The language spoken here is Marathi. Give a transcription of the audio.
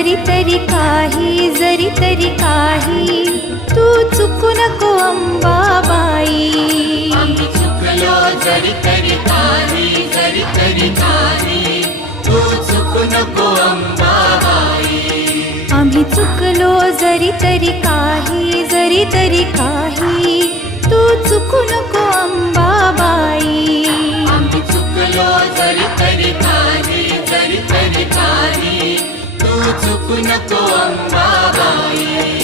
जरी तरी काही तू चुकू नको अंबाबाई. आम्ही चुकलो जरी तरी काही तू चुकू नको अंबाबाई. आम्ही चुकलो जरी तरी काही तू चुकू नको अंबाबाई. आम्ही चुकलो जरी तरी काही तू चुकू नको अंबाबाई.